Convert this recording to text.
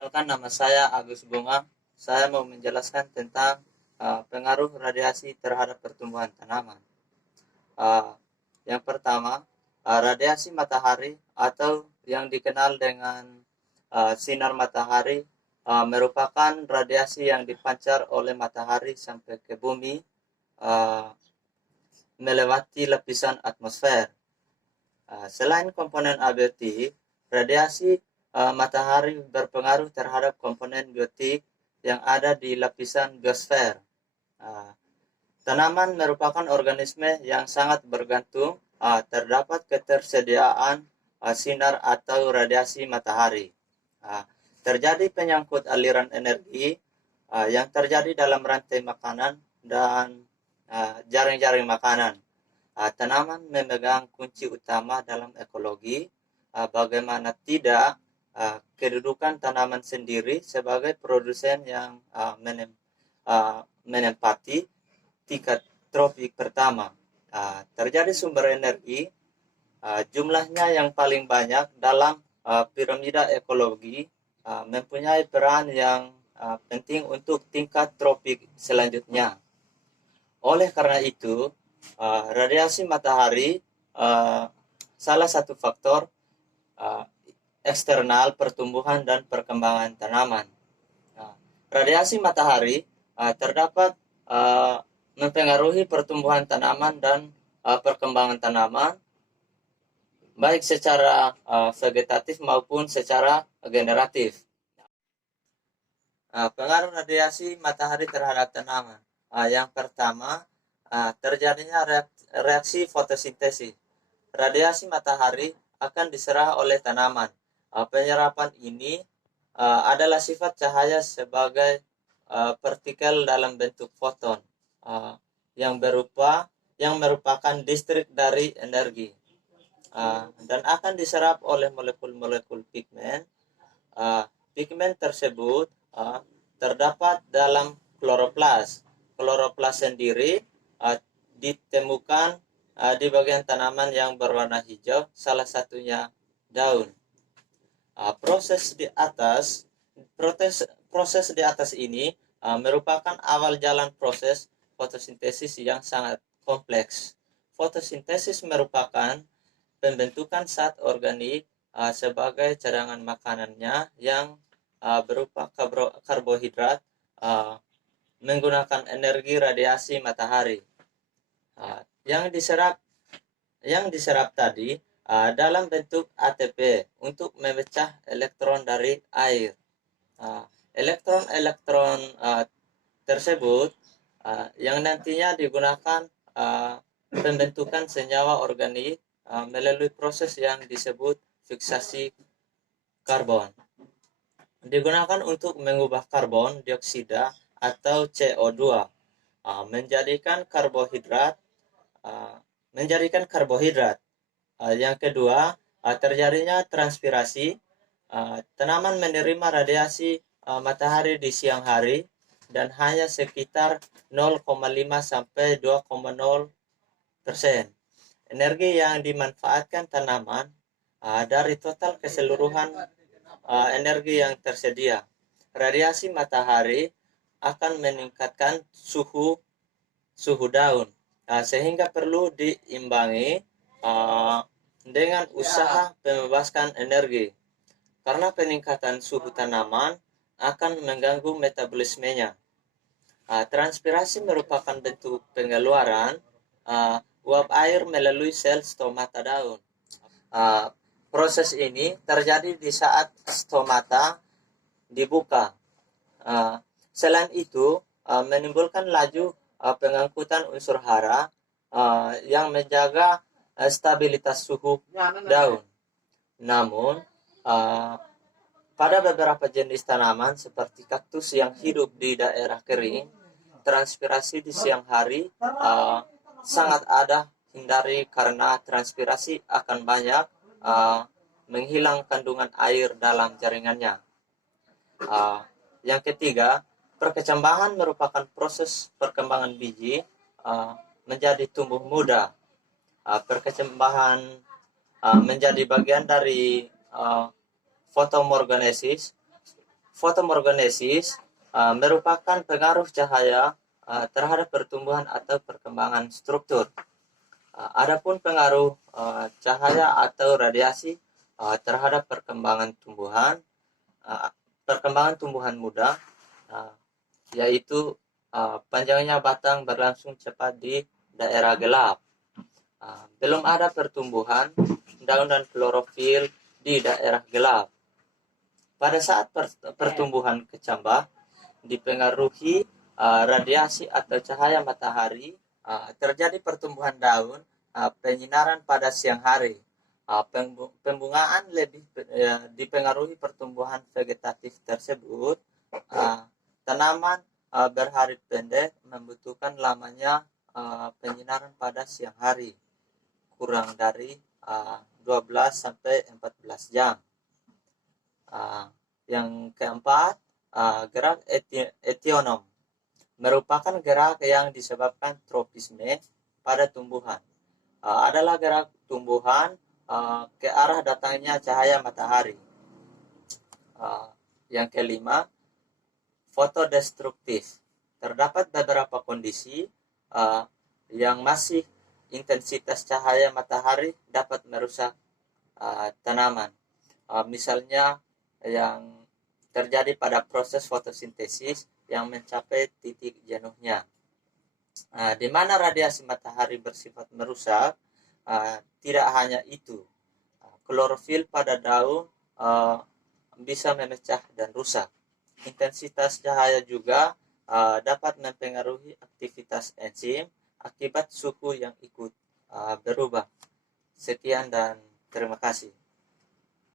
Perkenalkan, nama saya Agus Bunga. Saya mau menjelaskan tentang pengaruh radiasi terhadap pertumbuhan tanaman. Uh, yang pertama, radiasi matahari atau yang dikenal dengan sinar matahari merupakan radiasi yang dipancar oleh matahari sampai ke bumi uh, melewati lapisan atmosfer. Selain komponen abiotik, radiasi matahari berpengaruh terhadap komponen biotik yang ada di lapisan biosfer. Uh, Tanaman merupakan organisme yang sangat bergantung terdapat ketersediaan sinar atau radiasi matahari. Terjadi penyangkut aliran energi yang terjadi dalam rantai makanan dan jaring-jaring makanan. Tanaman memegang kunci utama dalam ekologi. Bagaimana tidak, kedudukan tanaman sendiri sebagai produsen yang menempati tingkat tropik pertama. Terjadi sumber energi, jumlahnya yang paling banyak dalam piramida ekologi, mempunyai peran yang penting untuk tingkat tropik selanjutnya. Oleh karena itu, radiasi matahari salah satu faktor eksternal pertumbuhan dan perkembangan tanaman. Radiasi matahari terdapat mempengaruhi pertumbuhan tanaman dan perkembangan tanaman, baik secara vegetatif maupun secara generatif. Pengaruh radiasi matahari terhadap tanaman. Yang pertama, terjadinya reaksi fotosintesis. Radiasi matahari akan diserap oleh tanaman. Penyerapan ini adalah sifat cahaya sebagai partikel dalam bentuk foton yang merupakan distrik dari energi dan akan diserap oleh molekul-molekul pigmen. Pigmen tersebut terdapat dalam kloroplas. Kloroplas sendiri ditemukan di bagian tanaman yang berwarna hijau, salah satunya daun. Proses di atas ini merupakan awal jalan proses fotosintesis yang sangat kompleks. Fotosintesis merupakan pembentukan zat organik sebagai cadangan makanannya yang berupa karbohidrat menggunakan energi radiasi matahari. Yang diserap tadi dalam bentuk ATP untuk memecah elektron dari air. Elektron-elektron tersebut yang nantinya digunakan pembentukan senyawa organik melalui proses yang disebut fiksasi karbon. Digunakan untuk mengubah karbon dioksida atau CO2 menjadikan karbohidrat. Yang kedua, terjadinya transpirasi. Tanaman menerima radiasi matahari di siang hari dan hanya sekitar 0,5 sampai 2,0% energi yang dimanfaatkan tanaman dari total keseluruhan energi yang tersedia. Radiasi matahari akan meningkatkan suhu daun sehingga perlu diimbangi dengan usaha pembebaskan energi, karena peningkatan suhu tanaman akan mengganggu metabolismenya. Transpirasi merupakan bentuk pengeluaran uap air melalui sel stomata daun. Proses ini terjadi di saat stomata dibuka. Selain itu, menimbulkan laju pengangkutan unsur hara yang menjaga stabilitas suhu daun. Namun, pada beberapa jenis tanaman seperti kaktus yang hidup di daerah kering, transpirasi di siang hari sangat ada hindari, karena transpirasi akan banyak menghilang kandungan air dalam jaringannya. Yang ketiga, perkecambahan merupakan proses perkembangan biji menjadi tumbuh muda. Perkecambahan menjadi bagian dari fotomorganesis. fotomorgonesis merupakan pengaruh cahaya terhadap pertumbuhan atau perkembangan struktur. Adapun pengaruh cahaya atau radiasi terhadap perkembangan tumbuhan muda, yaitu panjangnya batang berlangsung cepat di daerah gelap. Belum ada pertumbuhan daun dan klorofil di daerah gelap. Pada saat pertumbuhan kecambah dipengaruhi radiasi atau cahaya matahari, terjadi pertumbuhan daun, penyinaran pada siang hari. Pembungaan lebih dipengaruhi pertumbuhan vegetatif tersebut. Tanaman berharit pendek membutuhkan lamanya penyinaran pada siang hari, kurang dari 12 sampai 14 jam. Yang keempat, gerak etionom merupakan gerak yang disebabkan tropisme pada tumbuhan. Adalah gerak tumbuhan ke arah datangnya cahaya matahari. Yang kelima, fotodestruktif. Terdapat beberapa kondisi yang masih intensitas cahaya matahari dapat merusak tanaman. Misalnya yang terjadi pada proses fotosintesis yang mencapai titik jenuhnya. Di mana radiasi matahari bersifat merusak, tidak hanya itu, klorofil pada daun bisa memecah dan rusak. Intensitas cahaya juga dapat mempengaruhi aktivitas enzim akibat suhu yang ikut berubah. Sekian dan terima kasih.